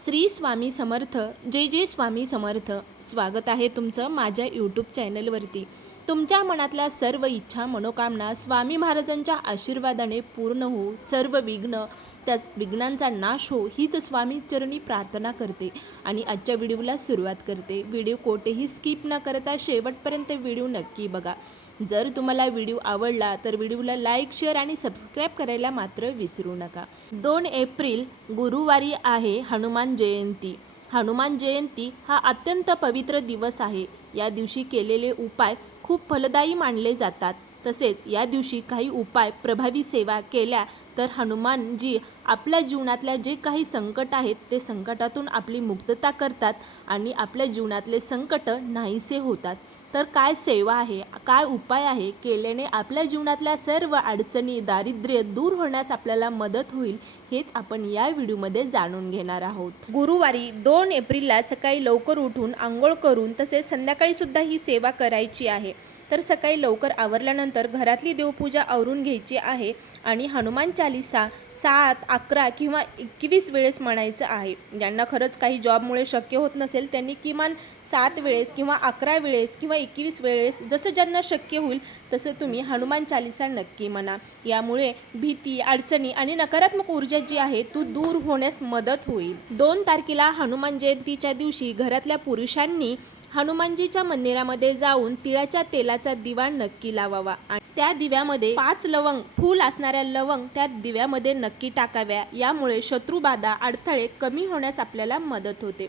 श्री स्वामी समर्थ. जय जय स्वामी समर्थ. स्वागत आहे तुमचं माझ्या यूट्यूब चॅनलवरती. तुमच्या मनातल्या सर्व इच्छा मनोकामना स्वामी महाराजांच्या आशीर्वादाने पूर्ण हो, सर्व विघ्न त्या विघ्नांचा नाश हो हीच स्वामी चरणी प्रार्थना करते आणि आजच्या व्हिडिओला सुरुवात करते. व्हिडिओ कोठेही स्किप न करता शेवटपर्यंत व्हिडिओ नक्की बघा. जर तुम्हाला व्हिडिओ आवडला तर व्हिडिओला लाईक, शेअर आणि सबस्क्राईब करायला मात्र विसरू नका. 2 एप्रिल गुरुवारी आहे हनुमान जयंती. हनुमान जयंती हा अत्यंत पवित्र दिवस आहे. या दिवशी केलेले उपाय खूप फलदायी मानले जातात. तसेच या दिवशी काही उपाय प्रभावी सेवा केल्या तर हनुमानजी आपल्या जीवनातल्या जे काही संकट आहेत ते संकटातून आपली मुक्तता करतात आणि आपल्या जीवनातले संकट नाहीसे होतात. तर काय सेवा आहे, काय उपाय आहे केल्याने आपल्या जीवनातल्या सर्व अडचणी, दारिद्र्य दूर होण्यास आपल्याला मदत होईल, हेच आपण या व्हिडिओमध्ये जाणून घेणार आहोत. गुरुवारी 2 एप्रिलला सकाळी लवकर उठून आंघोळ करून तसेच संध्याकाळी सुद्धा ही सेवा करायची आहे. तर सकाळी लवकर आवरल्यानंतर घरातली देवपूजा आवरून घ्यायची आहे आणि हनुमान चालीसा 7, 11 किंवा 21 वेळेस म्हणायचं आहे. ज्यांना खरंच काही जॉबमुळे शक्य होत नसेल त्यांनी किमान 7 वेळेस किंवा 11 वेळेस किंवा 21 वेळेस जसं ज्यांना शक्य होईल तसं तुम्ही हनुमान चालीसा नक्की म्हणा. यामुळे भीती, अडचणी आणि नकारात्मक ऊर्जा जी आहे ती दूर होण्यास मदत होईल. 2 तारखेला हनुमान जयंतीच्या दिवशी घरातल्या पुरुषांनी हनुमानजीच्या मंदिरामध्ये जाऊन तिळाच्या तेलाचा दिवा नक्की लावावा आणि त्या दिव्यामध्ये 5 लवंग, फूल असणाऱ्या लवंग त्या दिव्यामध्ये नक्की टाकाव्या. यामुळे शत्रुबाधा, अडथळे कमी होण्यास आपल्याला मदत होते.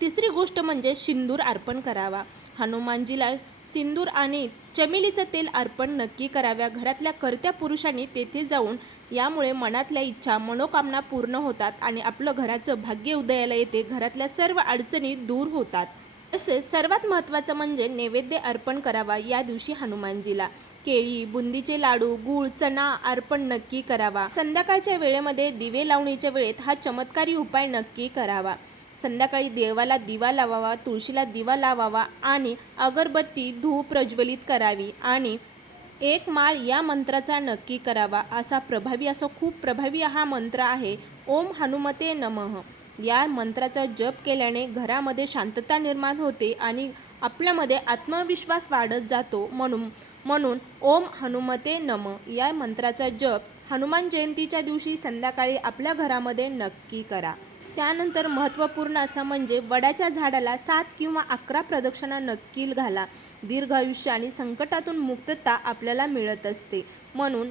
तिसरी गोष्ट म्हणजे सिंदूर अर्पण करावा. हनुमानजीला सिंदूर आणि चमेलीचं तेल अर्पण नक्की कराव्या. घरातल्या कर्त्या पुरुषांनी तेथे जाऊन यामुळे मनातल्या इच्छा, मनोकामना पूर्ण होतात आणि आपलं घराचं भाग्य उदयाला येते. घरातल्या सर्व अडचणी दूर होतात. तसेच सर्वात महत्त्वाचं म्हणजे नैवेद्य अर्पण करावा. या दिवशी हनुमानजीला केळी, बुंदीचे लाडू, गूळ, चणा अर्पण नक्की करावा. संध्याकाळच्या वेळेमध्ये दिवे लावणीच्या वेळेत हा चमत्कारी उपाय नक्की करावा. संध्याकाळी देवाला दिवा लावावा, तुळशीला दिवा लावावा आणि अगरबत्ती, धूप प्रज्वलित करावी आणि 1 माळ या मंत्राचा नक्की करावा. खूप प्रभावी हा मंत्र आहे. ओम हनुमते नमः. या मंत्राचा जप केल्याने घरामध्ये शांतता निर्माण होते आणि आपल्यामध्ये आत्मविश्वास वाढत जातो. म्हणून ओम हनुमते नमः या मंत्राचा जप हनुमान जयंतीच्या दिवशी संध्याकाळी आपल्या घरामध्ये नक्की करा. त्यानंतर महत्त्वपूर्ण असं म्हणजे वडाच्या झाडाला 7 किंवा 11 प्रदक्षिणा नक्की घाला. दीर्घ आयुष्य आणि संकटातून मुक्तता आपल्याला मिळत असते. म्हणून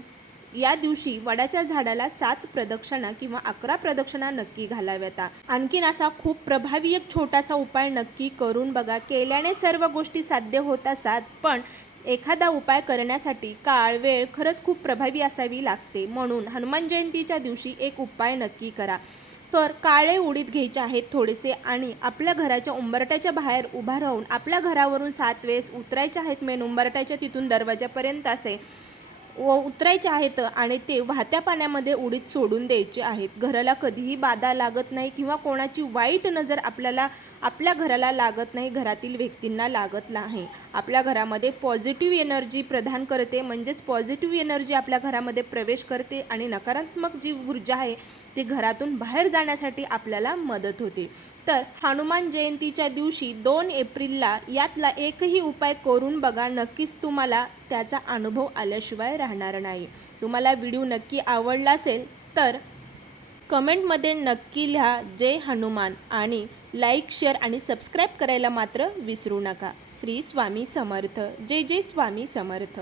या दिवशी वडाच्या झाडाला 7 प्रदक्षिणा किंवा 11 प्रदक्षिणा नक्की घालाव्यात. आणखीन असा खूप प्रभावी एक छोटासा उपाय नक्की करून बघा. केल्याने सर्व गोष्टी साध्य होत असतात, पण एखादा उपाय करण्यासाठी काळ, वेळ खरंच खूप प्रभावी असावी लागते. म्हणून हनुमान जयंतीच्या दिवशी एक उपाय नक्की करा. तर काळे उडीद घ्यायचे आहेत थोडेसे आणि आपल्या घराच्या उंबरट्याच्या बाहेर उभा राहून आपल्या घरावरून 7 वेळेस उतरायचे आहेत. मेन उंबरट्याच्या तिथून दरवाजापर्यंत असे उतरायचे आहेत आणि ते वाहत्या पाण्यामध्ये उडीद सोडून द्यायचे आहेत. घराला कधीही बाधा लागत नाही किंवा कोणाची वाईट नजर आपल्या घराला लागत नाही, घरातील व्यक्तींना लागत नाही. आपल्या घरामध्ये पॉझिटिव्ह एनर्जी प्रदान करते, म्हणजेच पॉझिटिव्ह एनर्जी आपल्या घरामध्ये प्रवेश करते आणि नकारात्मक जी ऊर्जा आहे ती घरातून बाहेर जाण्यासाठी आपल्याला मदत होते. तर हनुमान जयंतीच्या दिवशी 2 एप्रिलला यातला एकही उपाय करून बघा. नक्कीच तुम्हाला त्याचा अनुभव आल्याशिवाय राहणार नाही. तुम्हाला व्हिडिओ नक्की आवडला असेल तर कमेंटमध्ये नक्की लिहा जय हनुमान आणि लाईक, शेअर आणि सबस्क्राईब करायला मात्र विसरू नका. श्री स्वामी समर्थ. जय जय स्वामी समर्थ.